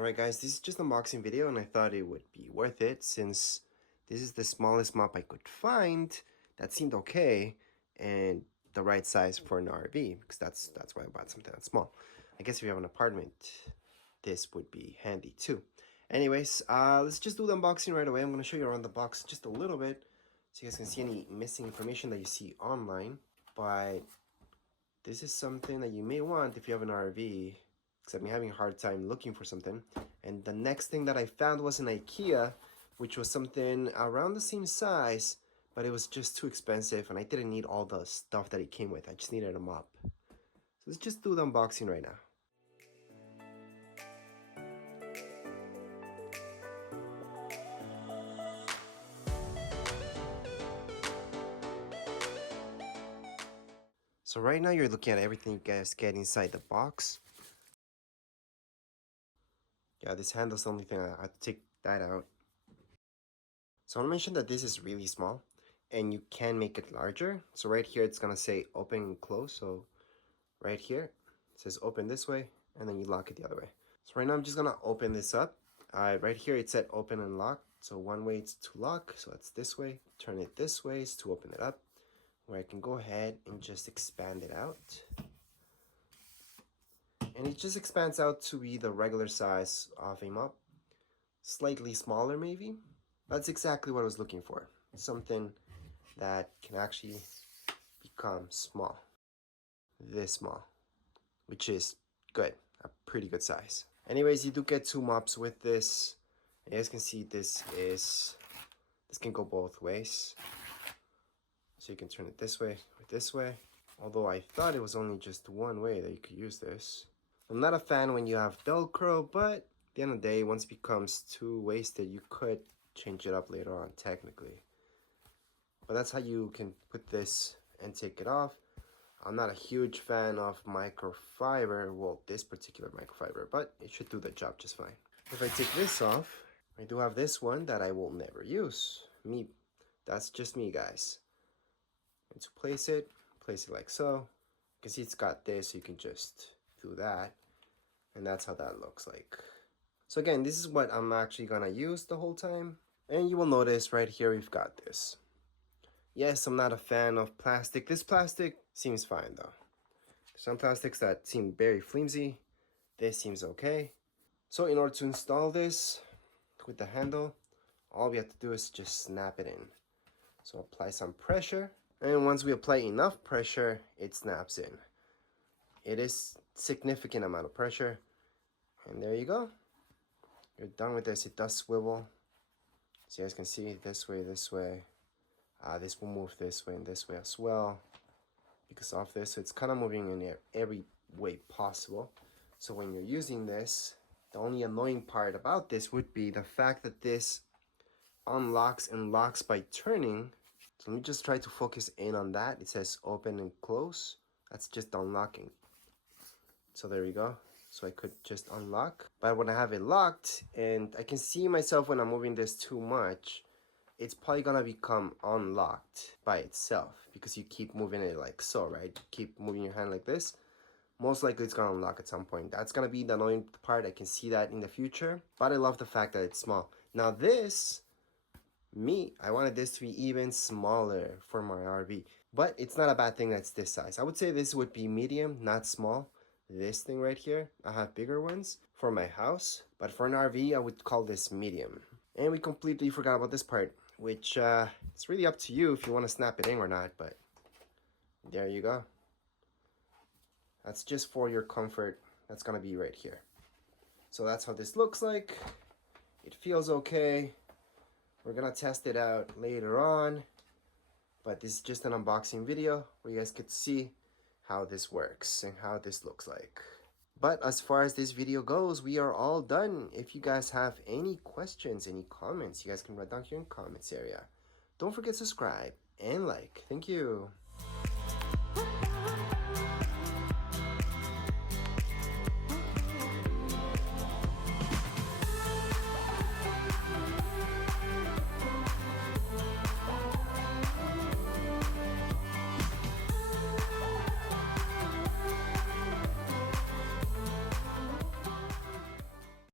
Alright guys, this is just an unboxing video and I thought it would be worth it since this is the smallest mop I could find that seemed okay and the right size for an RV, because that's why I bought something that's small. I guess if you have an apartment, this would be handy too. Anyways, let's just do the unboxing right away. I'm going to show you around the box just a little bit so you guys can see any missing information that you see online. But this is something that you may want if you have an RV, because I've been having a hard time looking for something. And the next thing that I found was an IKEA, which was something around the same size, but it was just too expensive and I didn't need all the stuff that it came with. I just needed a mop. So let's just do the unboxing right now. So right now you're looking at everything you guys get inside the box. Yeah, this handle's the only thing I have to take that out. So I want to mention that this is really small and you can make it larger. So right here it's gonna say open and close. So right here it says open this way and then you lock it the other way. So right now I'm just gonna open this up. Right here it said open and lock. So one way it's to lock, so it's this way. Turn it this way is to open it up, where I can go ahead and just expand it out. And it just expands out to be the regular size of a mop. Slightly smaller maybe. That's exactly what I was looking for. Something that can actually become small. This small. Which is good. A pretty good size. Anyways, you do get two mops with this. You guys can see this can go both ways. So you can turn it this way or this way. Although I thought it was only just one way that you could use this. I'm not a fan when you have Velcro, but at the end of the day, once it becomes too wasted, you could change it up later on, technically. But that's how you can put this and take it off. I'm not a huge fan of microfiber, well, this particular microfiber, but it should do the job just fine. If I take this off, I do have this one that I will never use. That's just me, guys. And to place it like so. You can see it's got this, so you can just do that. And that's how that looks like. So again, this is what I'm actually gonna use the whole time. And you will notice right here we've got this. Yes, I'm not a fan of plastic. This plastic seems fine though. Some plastics that seem very flimsy. This seems okay. So in order to install this with the handle, all we have to do is just snap it in. So apply some pressure. And once we apply enough pressure, it snaps in. It is significant amount of pressure. And there you go. You're done with this. It does swivel. So you guys can see this way, this way. This will move this way and this way as well. Because of this, so it's kind of moving in every way possible. So when you're using this, the only annoying part about this would be the fact that this unlocks and locks by turning. So let me just try to focus in on that. It says open and close. That's just unlocking. So there we go. So I could just unlock. But when I have it locked, and I can see myself when I'm moving this too much, it's probably gonna become unlocked by itself because you keep moving it like so, right? You keep moving your hand like this. Most likely it's gonna unlock at some point. That's gonna be the annoying part. I can see that in the future. But I love the fact that it's small. Now this, I wanted this to be even smaller for my RV. But it's not a bad thing that's this size. I would say this would be medium, not small. This thing right here, I have bigger ones for my house. But for an RV, I would call this medium. And we completely forgot about this part, which it's really up to you if you want to snap it in or not. But there you go. That's just for your comfort. That's going to be right here. So that's how this looks like. It feels okay. We're going to test it out later on. But this is just an unboxing video where you guys could see how this works and how this looks like. But as far as this video goes, we are all done. If you guys have any questions, any comments, you guys can write down here in the comments area. Don't forget to subscribe and like. Thank you.